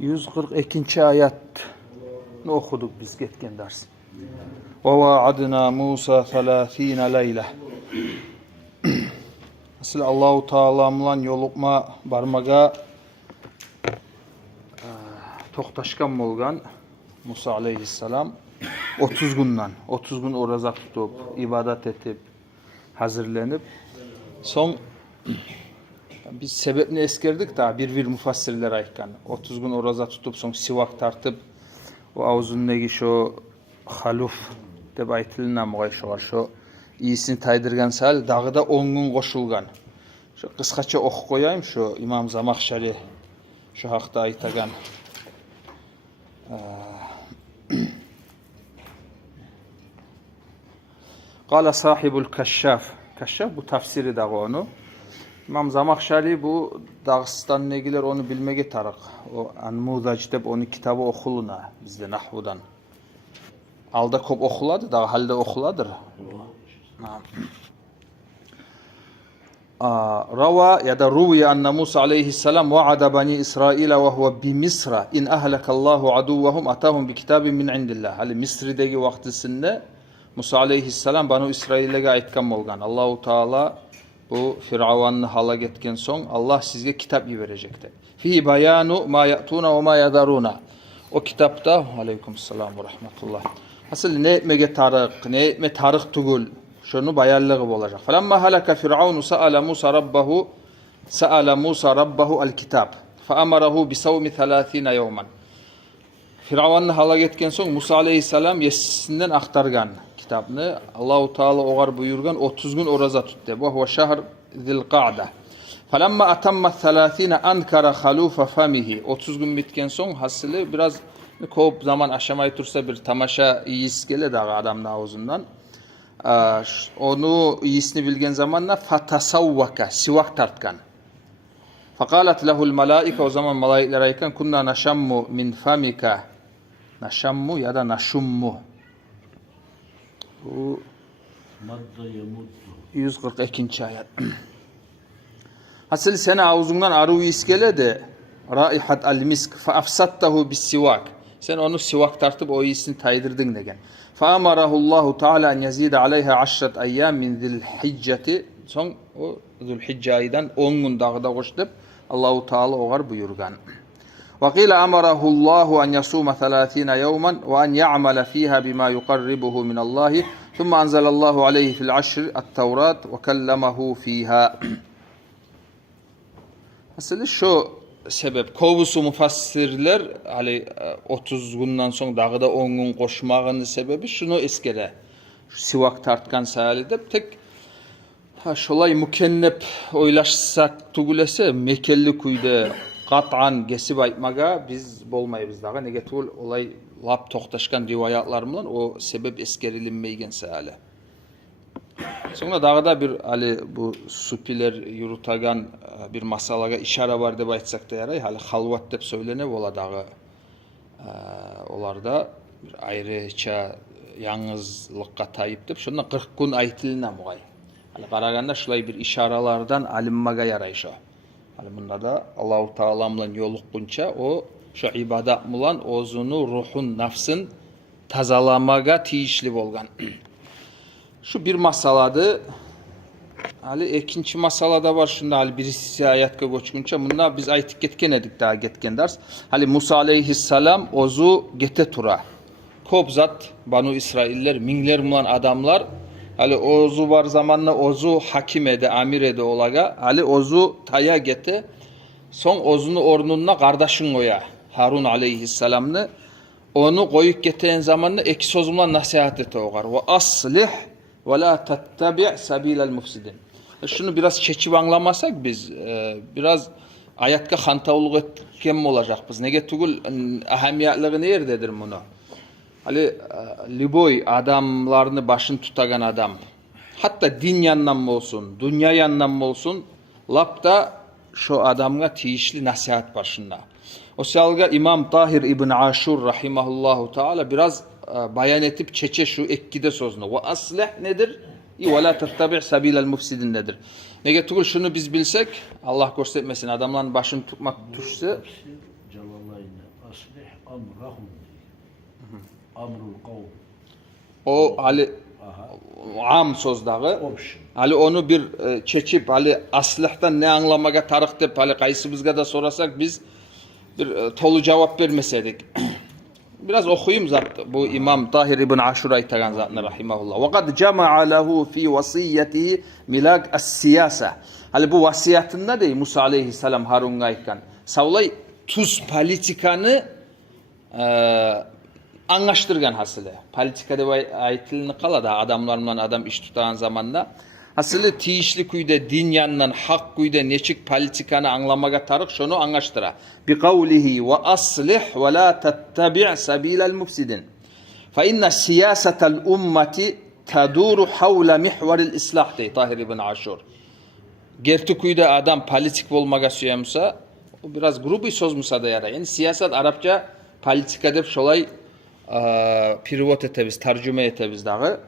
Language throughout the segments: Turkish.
142. ayatni okuduk biz ketken ders. Ve vaadna Musa 30 leyla. Asıl Allahu Teala bilan yolukma barmaga to'xtashgan bo'lgan Musa aleyhisselam 30 gün oraza tutup, ibadet etip, hazırlanıp, son biz sebebini eskerdik da bir müfassirler aytkan. 30 gün oraza tutup, son sivak tartıp, o ağzındaki şu haluf deb aytılgan mı şu iyisini taydırgan sal dağıda 10 gün koşulgan. Şu kıskaça oku koyayım şu İmam Zamakşari şu hakta aytagan. Qala sahibul Kaşşaf. Kaşşaf bu tafsiri dağı onu. İmam Zamakşari bu Dağıstan negiler onu bilmege tarık. O Anmuzac deb onu kitabı okuluna bizde nahvudan. Alda kop okuladı da halde okuladır. Rava ya da ruviye anna Musa aleyhisselam vaada bani İsrail ve huve bi Misra in ahlakallahu aduvvahum atahum bi kitabin min indillah. Hali Misri'deki vaktisinde Musa aleyhisselam Banu İsrail'e aytkan bolgan. Allahu Teala bu Firavun'u halak etken son Allah sizge kitap verecekti. Fi bayanu ma ya'tuna ve ma yadaruna. O kitapta aleykümselam ve rahmetullah. Asıl ne etmege tarık, ne etme tarık tugul. Şunu bayarlığı olacak. Falamma halaka Firavun sa'ala Musa rabbahu al-kitab. Fa amarahu bi savmi 30 yawman. Firavun'u halak etken son Musa aleyhisselam yesisinden aktargan kitabını Allahu Teala oğar buyurgan 30 gün oraza tuttu. Bu şehr Zilqa'da. Falamma atamma 30 ankara halufa famihi. 30 gün bitken son hasılı biraz kop zaman aşamayı tursa bir tamaşa iyis gele dağı adamın ağzından. Onu iyisini bilgen zamanla fatasavvaka sivak tartkan. Fakalat lehul malaika o zaman malaikler aykan kunna naşammu min famika. Naşammu ya da naşummu. Bu 142. ayet. Hasıl sene ağzından arı iskele de raihat al misk fa afsattahu bis sivak. Sen onu sivak tartıp o iyisini taydırdın degen. Fa amarahullahu Teala en yazida aleyha 10 ayyam min zilhicceti. Son o Zülhicce aydan 10 gün dağda koştup Allahu Teala oğar buyurgan. Ve qila amarahullahu en yasuma 30 yawman ve en ya'mala fiha bima yuqarribuhu min Allah. Thumma anzalallahu aleyhi fil 10 at-Tevrat ve kellemahu fiha. Aslında şu sebep kovusu mufassirler ali 30 günden sonra dağda 10 gün koşmağının sebebi şunu eskere. Şu sivak tartkan sayılı dep tek şolay mükennep oylaşsak tugulese mekelli kuyda qat'an gesip aytmaga biz bolmayız dağı nege tugul olay lap toxtaşkan rivayatlarımla o sebep eskerilinmeygen sayılı. Sonra dağda bir ali bu supiler yurutagan bir masalaga işara var deb aytsak da yaray. Hali halvat deb söylene ola dağı olarda bir ayrıca yalnızlıkka tayip deb şundan 40 gün aytılına muğay. Hali qaraganda şulay bir işaralardan alimmaga yaray şu. Hali bunda da Allahu Teala bilan yoluqquncha o şu ibadat bilan ozunu ruhun nafsın tazalamaga tiyişli bolgan. Şu bir masaladı. Ali ikinci masalada var şunda hali birisi ayetke geçkunça bunda biz aytıp ketken edik daha getken ders. Hali Musa aleyhisselam ozu gete tura. Kop zat Banu İsrailler minler mulan adamlar hali ozu var zamanla ozu hakim ede amir ede olaga hali ozu taya gete son ozunu ornuna kardeşin oya Harun aleyhisselamını onu koyup geten zamanla iki sözümle nasihat ete oğar. Ve aslih ve la tattabi' sabilal mufsidin. Şunu biraz çeçip anlamasak biz biraz ayatka hantavuluk etken olacak biz. Nege tugul ahamiyatlığı nerededir bunu? Hali liboy adamlarını başın tutagan adam. Hatta din yandan mı olsun, dünya yandan mı olsun lapta şu adamga tiyişli nasihat başında. O salga İmam Tahir İbn Aşur rahimahullahu Teala biraz bayan etip çeçe şu ekkide sözünü. Ve aslih nedir? Ve la tattabi' sabilal mufsidin nedir? Nege tugul şunu biz bilsek Allah göstermesin adamların başını tutmak düşse aslih amrahum. Amrul kavm. O hali Aha. am sözdağı. Option. Hali onu bir çekip hali aslihtan ne anlamaga tarık dep hali kaysımızga da sorasak biz bir tolu cevap vermeseydik. Biraz okuyayım zat bu İmam Tahir ibn Aşur aytagan zatına rahimahullah. Ve kad cema'a lehu fi vasiyetihi milak as-siyasa. Hali bu vasiyetinde de Musa aleyhisselam Harun'a aytkan. Savlay tuz politikanı anlaştırgan hasılı. Politikada aytılını kala da adamlarla adam iş tutan zamanda hasılı tiyişli kuyda din yanından hak kuyda neçik politikanı anlamaga tarık şunu anlaştıra. Bi kavlihi ve aslih ve la tettabi' sabilel mufsidin. Fa inna siyasetel ummeti taduru havla mihvaril islah dey Tahir ibn Aşur. Gerti kuyda adam politik olmaga suyamsa o biraz grubu söz musa da yara. Yani siyaset Arapça politika dep şolay pirivot etemiz, tercüme etemiz dağı.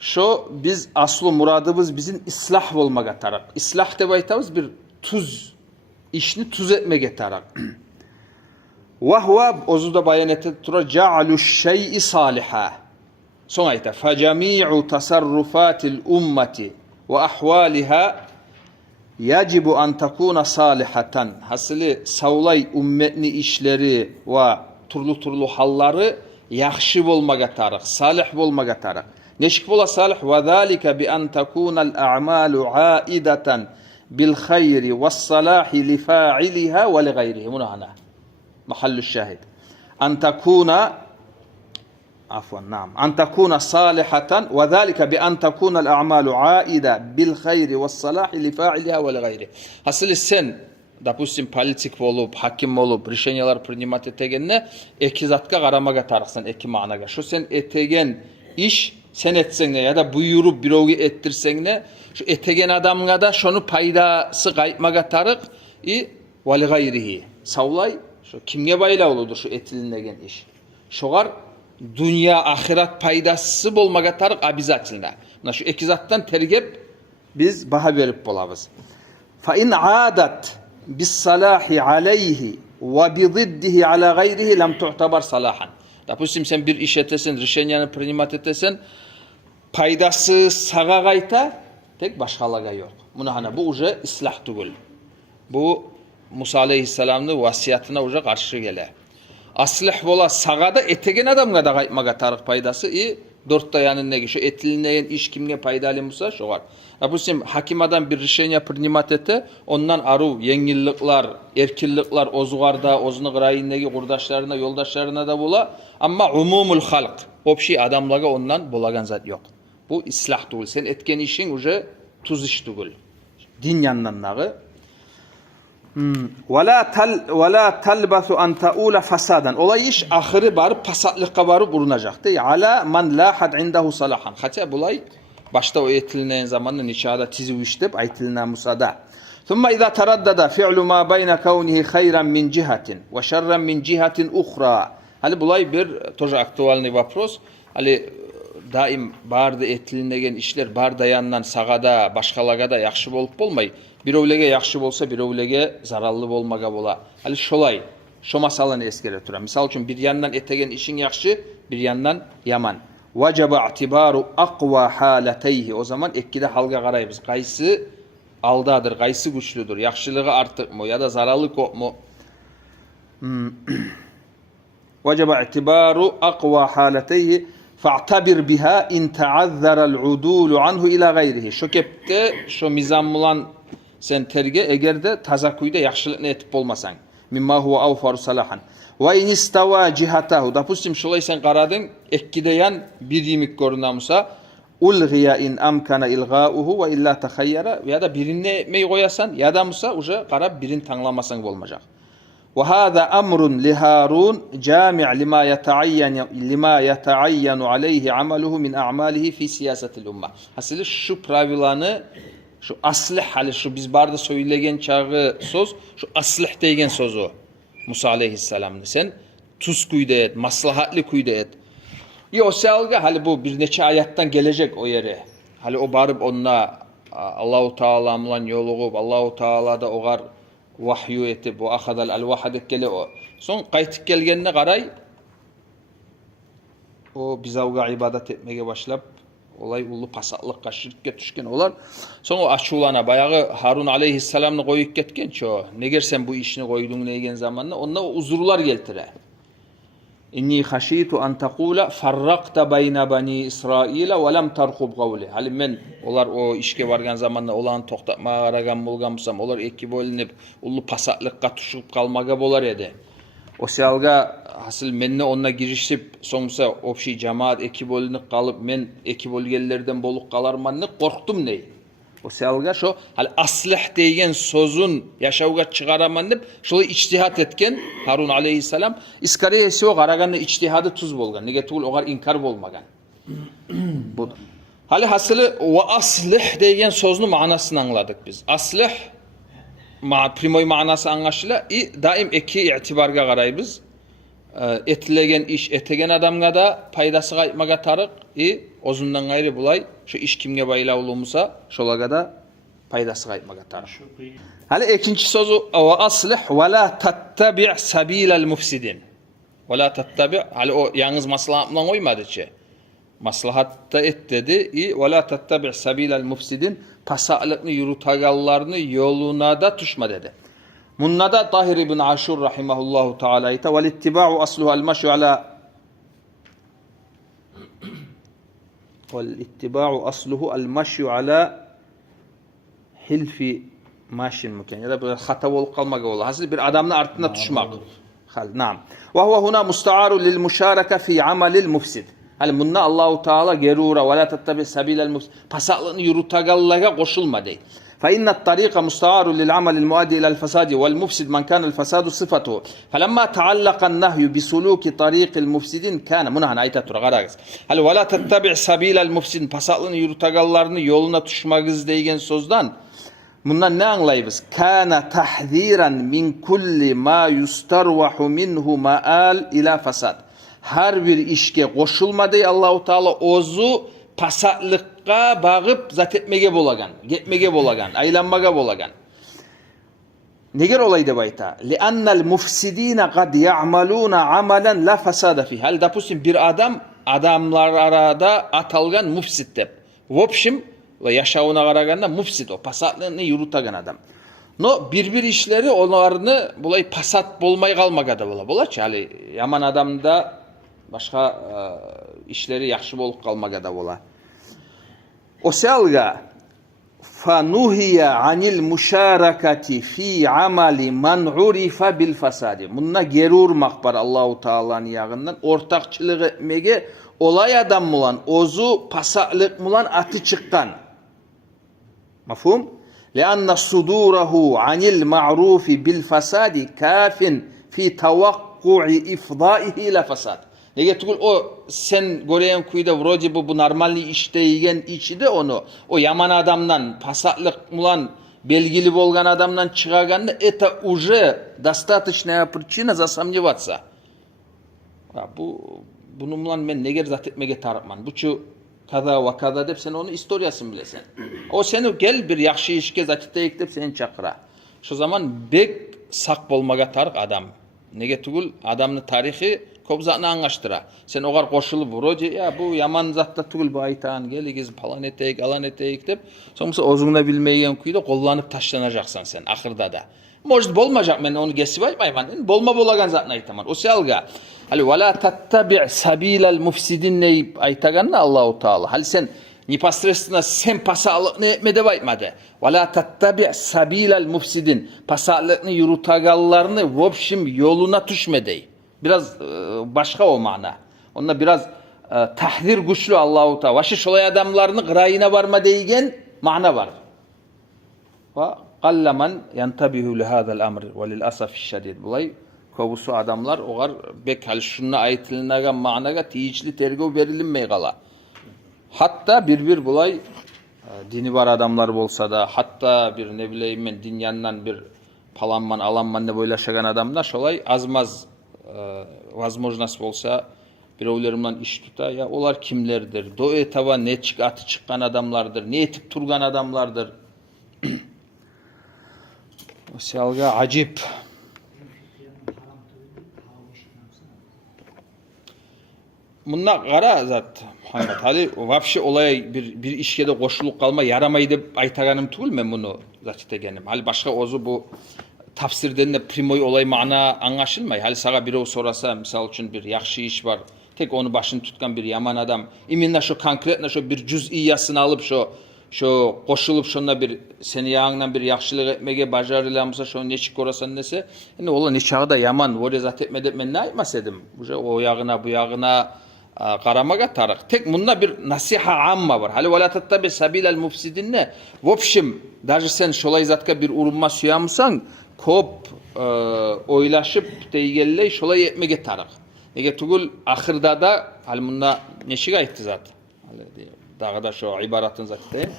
Şu biz aslı muradımız bizim islah olmaga tarık. İslah dep aytabız bir tuz, işini tuz etmege tarık. Ve huve ozuda bayan etti tura ja'aluş şey'i saliha. Son ayta. Fe cemi'u tasarrufatil ummeti ve ahvaliha yacibu an takuna salihatan. Hasılı savlay ümmetni işleri ve turlu halları yaxşı bolmaga tarık, salih bolmaga tarık. Neşik bola salih ve zalika bi an takuna'l a'malu aidatan bil hayri ve's salahi li fa'iliha ve li gayrihi. Munahana. Mahallu şahid. An takuna an takuna salihatan ve zalika bi an takuna'l a'malu aida bil hayri ve's salahi li fa'iliha ve li gayrihi. Hasılı sen допустим, politik olup, hakim olup, решениялар принимать etегенне эки затка карамага тарыксың, эки маанага. Şu sen etegen iş sen etseňne ya da buyurup birovga ettirseňne, şu etegen adamga da şonu paydası qaytmaga tarık vali gayrihi. Savlay, şu kimge bayla oludur şu etilinegen iş. Şogar dünya ahiret paydası bolmaga tarık обязательно. Mına şu эки zattan tergep biz baha berip bolabız. Fa in adat bis-salahi alayhi ve bi-ziddihi ala gayrihi lem tu'tabar salahan. Допустим, sen bir iş etesen, решенияны принимать etesen, paydası sağa gayta, tek başkalarga yok. Munahana bu уже islah tugul. Bu Musa aleyhisselam'ın vasiyatına уже karşı gele. Aslih bola sağa da etegen adamga da gaytmaga tarık paydası dörtte yanındaki şu etilinleyen iş kimge paydalı Musa şu var. Допустим, hakim adam bir решение принимать ete, ondan aru, yengillikler, erkillikler ozugarda, ozunu qırayındaki kurdaşlarına, yoldaşlarına da bola. Ama umumul halk, общий adamlaga ondan bolagan zat yok. Bu islah değil. Sen etken işin уже tuz iş değil. Din yandanları. وَلَا تَلْبَثُ أَنْ تَعُولَ فَسَادًا. Olay iş ahırı barıp, pasatlıkka barıp urunacaktı. عَلَى مَنْ لَاحَدْ عِنْدَهُ صَلَحًا. Hatta bu olay başta o etilinen zamanla nişada tizi iştip aytilinen Musa'da. ثُمَّ اِذَا تَرَدَّدَ فِعْلُ مَا بَيْنَ كَوْنِهِ خَيْرًا مِنْ جِهَةٍ وَشَرًّا مِنْ جِهَةٍ اُخْرَى. Hali bu olay bir тоже aktualny vapros. Hali daim barda etilinen işler barda yandan sağada, başkalaga da yaxşı bolup bolmay. Bir övlege yaxşı bolsa, bir övlege zararlı bolmaga bola. Hali şolay, şo masalany eskere tura. Misal üçün bir yandan etegen işin yaxşı, bir yandan yaman. Vacaba itibaru aqwa halatayhi. O zaman ekkide halga qarayız. Qaysı aldadır, qaysı güçlüdür, yaxşılığı artık mı ya da zararlı kop mu? Vacaba itibaru aqwa halatayhi fa'tabir biha in ta'azzara al-udulu anhu ila gayrihi. Şu kepte şu mizammulan sen terge eğer de tazakuyda yaxşılıkını etip olmasan. Mimma huwa awfaru salahan. Ve in istava cihatahu. Допустим, şolay sen qaradın, ekkide yan bir yimik görünamusa ulghiya in amkana ilgauhu ve illa takhayyara ya da birine mey koyasan ya da musa uje qarab birini tanlamasan bolmayacak. Ve hada amrun li Harun cami' lima yetaayyanu alayhi amaluhu min a'malihi fi siyasetil umma. Hasılı şu pravilanı şu aslih hali şu biz barda söylegen çağı söz şu aslih degen söz o. Musa aleyhisselam'ın sen tuz kuyda et, maslahatlı kuyda et. O selga hali bu bir neçe ayattan gelecek o yere. Hali o barıp onunla Allahu Teala'mla yoluğup Allahu Teala da oğar vahyu etip o ahadal al-vahadek gele o Soň gaýtyp gelgenine garay o bizawga ibadat etmege başlap olay ullu pasaklykka, şirkке düşken olar. Soň o açulana bayağı Harun aleyhisselamny goýup ketken ço. Neger sen bu işini goýduň degen zamanda onda uzurlar geltire. İnni haşitu an taqula farraqta bayna bani İsrail ve lam tarqub qawli. Hali men olar o işke bargan zamanda olan toktatmaga garagan bolgan bolsam, olar eki bölünüp ullu pasaklykka tuşup kalmaga bolar edi. O sealga hasıl menne onna girişip soňsa opşy jamaat eki bölünüp kalıp men eki bölgellerden bolup kalarmanny korktum ney. O sealga şo hal aslih degen sözün yaşawga çygaraman dep şoly içtihat etken Harun aleyhisselam iskariyesi o garaganda içtihady tuz bolgan. Nege tugul ogar inkar bolmagan. Bu hali hasılı ve aslih degen sözünün manasyny anladık biz. Aslih primoy manası anlaşıla daim eki itibarga garaybız. Etilegen iş etegen adamga da paydası gaýtmaga tarık ozundan gaýry bulay şu iş kimge baýlawlymysa şolaga da paydası gaýtmaga tarık. Hali ikinci sözü ve aslih ve la tattabi' sabilal mufsidin. Ve la tattabi' hali o yalnız maslahatla goýmadyçy. Maslahatta et dedi ve la tattabi' sabilal mufsidin pasaklıkny yurutagallarny yoluna da tuşma dedi. Munna da Tahir ibn Aşur rahimahullahu taala ita vel ittiba'u asluhu al maşyu ala vel ittiba'u asluhu al maşyu ala hilfi maşin muken ya da böyle hata bolup kalmaga bolar. Hasıl bir adamın artına tuşmak. Hal naam. Ve huve huna musta'aru lil müşaraka fi amalil mufsid. Hal munna Allahu Taala gerura ve la tattabi sabilal mufsid. Pasaklyny yurutagallaga goşulma deyil. فإن الطريق مستعار للعمل المؤدي إلى الفساد والمفسد من كان الفساد صفته فلما تعلق النهي بسلوك طريق المفسدين كان منهن ayta turagaraz hal ولا تتبع سبيل المفسدين pasaklını yurutagallarını yoluna tuşmagız degen sözden bundan ne anlayız? Kana tahziran min kulli ma yustarwahu minhu ma'al ila fasad. Her bir işke koşulmadı Allahu Teala ozu pasaklıkka bağıp zat etmege bolagan, getmege bolagan, aylanmaga bolagan. Neger olay dep ayta? Li'annal mufsidina qad ya'maluna amalan la fasada fi. Hal допустим bir adamlar arada atalgan mufsid dep. Вобщем ve yaşawına garaganda mufsid o pasatlyny yurutagan adam. No bir işleri onlarını bulay pasat bolmay kalmaga da bola. Bolaçı hali yaman adamda başka işleri yaxşı bolup kalmaga da bola. O selga fanuhiya anil müşarakati fi amali man urifa bil fasadi. Bununla geri urmak var Allahu Teala'nın yağından. Ortakçılık etmege olay adam mulan, ozu pasaklık mulan atı çıkkan. Mafhum? Leanna sudurahu anil ma'rufi bil fasadi kafin fi tavakku'i ifdaihi ila fasad. Nege tugul o sen göreyen kuyda vroji bu normalli işteygen içide onu o yaman adamdan pasaklık mulan belgili bolgan adamdan çıkaganda это уже достаточная причина засомневаться. Bunu mulan men neger zat etmege tarıkman. Bu kaza ve kaza dep sen onu istoriyasını bilesen. O seni gel bir yaxşı işke zat eteyik dep seni çakıra. Şu zaman bek sak bolmaga tarık adam. Nege tugul adamın tarihi köp zatını anlaştıra. Sen ogar koşulup vroji ya bu yaman zatta tugul bu aytan geligiz falan eteyik alan eteyik dep. Soňsa ozugna bilmeygen kuyda kollanıp taşlanacaksan sen ahırda da. Может bolmajak men onu kesip aytmayman. Bolma bolagan zatını aytaman. O selga hali ve la tattabi' sabilal mufsidin neyip aytaganna Allahu Teala. Hali sen непосредственно sen pasaklykyny etmede aytmady. Ve la tattabi' sabilal mufsidin. Pasaklykyny yurutagallarını вобщем yoluna düşmedey. Biraz başka o mana. Onda biraz tahzir güçlü Allahu Teala. Vaşı şolay adamlarını gırayına varma degen mana var. Ve qallaman yantabihu li hadal amr ve lil asaf şadid. Bulay kobusu adamlar ogar bek hal şunna aytılnagan managa tiyişli tergöv berilinmey kala. Hatta bir bulay dini var adamlar bolsa da hatta bir ne bileyim men dinyandan bir palanman alanman ne boylaşagan adamlar şolay azmaz возможность bolsa birovlerimden iş tuta ya olar kimlerdir? Do etaba ne atı çıkan adamlardır. Ne etip turgan adamlardır. O selga acip. Munda qara zat Muhammed hali vapşı olay bir işke de koşuluk kalma yaramayı dep aytaganym tugul men bunu zat degenim. Hali başka ozu bu tafsirden de primoy olay mana anlaşılmay. Hali sağa biri sorasa misal üçün bir yaxşı iş var. Tek onu başını tutkan bir yaman adam. İminna şu konkretna şu bir cüz'iyasını alıp şu koşulup şuna bir seni yağından bir yaxşılık etmege bacarılamsa şu neçik korasan nese. Yani ola neçağı da yaman. Vore zat etmedip men ne aytmas edim. O yağına bu yağına qaramaga tarık. Tek bunda bir nasiha amma var. Hali wala tattabi sabilal mufsidinne. Vopşim, даже sen şolay zatka bir urunma suyamsan, kop oylaşıp deygelley şolay etmege tarık. Ege tugul ahırda da hali bunda neşik aytdı zat. Dağda şu ibaratın zatı deyim.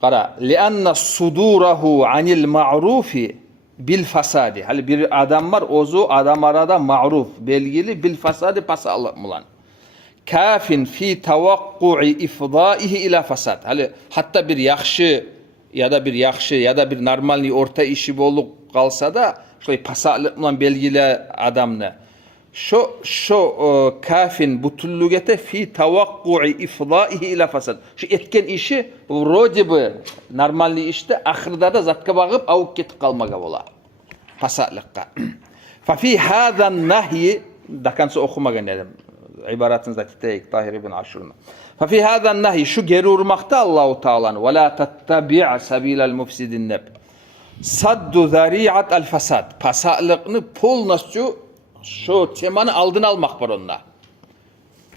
Qara, lianna sudurahu anil ma'rufi bil fasadi. Hali bir adam var, ozu adam arada ma'ruf, belgili bil fasadi pasalı mulan. Kafin fi tavakku'i ifdaihi ila fasad. Hali hatta bir yaxşı ya da bir normalni orta işi bolup kalsa da şöyle pasalık bilan belgili adamni. Şu kafin butullugete fi tavakku'i ifdaihi ila fasad. Şu etken işi rodi bi normalni işte ahırda da zatka bağıp avuk ketip kalmaga bola. Pasalıkka. Fa fi hadan nahyi dakansı okumagan edim. İbaratın zatiteyik Tahir ibn Aşur'un. Fa fi hadan nahyi şu geri urmakta Allahu Teala'nın ve la tattabi' sabilal mufsidin neb. Saddu zari'at al fasad. Pasalıkını polnasçu şu temanı aldın almak var onunla.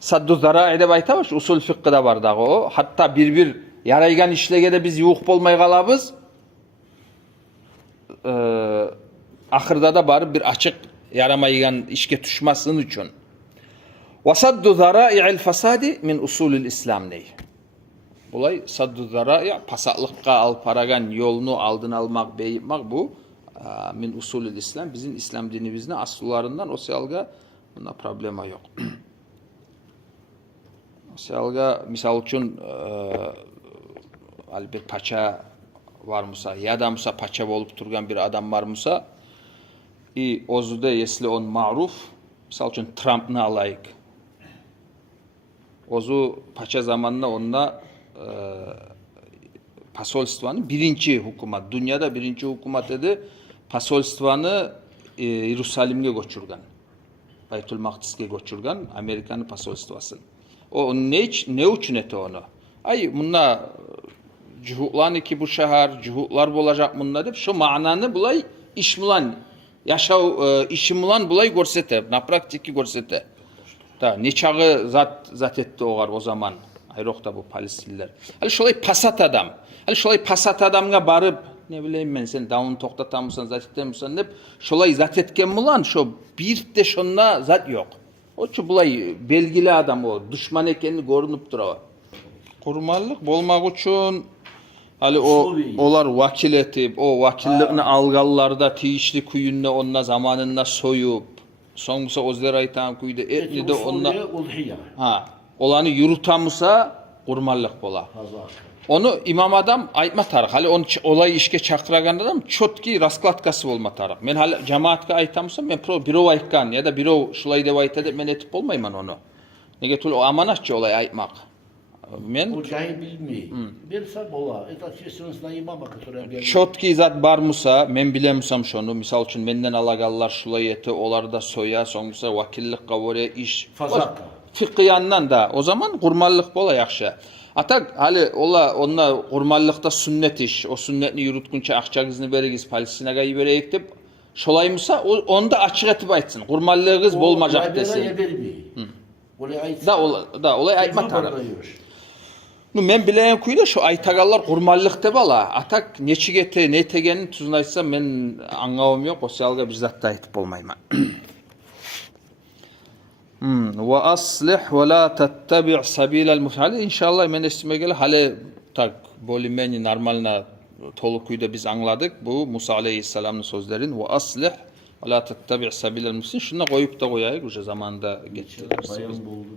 Saddu zara'i'de bayta şu usul fiqh'da var dağı o. Hatta bir yaraygan işlegede biz yuğup olmay kalabız. Ahırda da barıp bir açık yaramaygan işke düşmasın üçün. Vasaddu zara'i'il fasadi min usulül İslam ney? Olay saddu zara'i' pasaklıkka alparagan yolunu aldın almak, beyipmak bu min usulül İslam. Bizim İslam dinimizin asıllarından o siyalga bunda problema yok. O siyalga misal üçün bir paça var mısa ya da mısa paça olup turgan bir adam var mısa ozuda yesli on ma'ruf misal üçün Trump'ni alayık. Ozu paça zamanında onunla pasolstvanı birinci hukumat, dünyada birinci hukumat edi pasolstvanı Yerusalim'e göçürgen. Baytul Maqdis'e göçürgen Amerikan'ın pasolstvasını. O ne üçün eti onu? Ay bunlar cühutlan ki bu şehir, cühutlar olacak bunlar deyip şu mananı bulay işmulan, yaşav işmulan bulay görsete, na praktiki görsete. Da neçağı zat etti oğar o zaman. Ayrık da bu Palestinliler. Hali şolay pasat adam. Hali şolay pasat adamga barıp ne bileyim ben sen davun toktatamısan, zat etemiyorsan deyip şolay zat etken mulan şu bir de şonna zat yok. O şu bulay belgili adam o. Düşman ekenini görünüp duruyor. Kurmallık bolmak için hali olar vakil etip o vakillikni algallarda tiyişli kuyunna onna zamanında soyup soňgusa özleri aytan kuyda etli de onna olanı yurutamusa kurmallık bola. Onu imam adam aytma tarık. Hali on olay işke çaktıragan adam çotki rasklatkası bolma tarık. Men hali cemaatka aytamsam men birov aytkan ya da birov şulay dep aytadi men etip bolmayman onu. Nege tul o amanatçı olay aytmak. Men o cahil bilmeyi. Bilse bola. Eta çesiniz imam bakı çotki zat bar musa men bilemusam şonu misal üçün menden alagallar şulay eti olarda soya soňgusa vakillik gavore iş fazaka. Fiqyandan da o zaman kurmallık bola yaxşı. Atak hali onna kurmallıkta sünnet iş. O sünnetni yürütkunça akçagızını beregiz Palestinaga yibereyik dep şolaymusa onda açık etip aytsın. Kurmallığız bolmajak desin. Da olay aytma taraf. Men bilen kuyda şu aytagallar kurmallık dep ala. Atak neçigete ne tegenin tuzun aytsa men anğabım yok. O siyalga bir zat da aytıp bolmayman. Ve aslih ve la tattabi' sabilal mufsidin. İnşallah men esime gele hali tak bolimeni normalna tolukuyda biz anladık. Bu Musa aleyhisselam'ın sözlerin ve aslih ve la tattabi' sabilal mufsidin. Şuna koyup da koyayık. Zamanında geçti. Bayan buldu.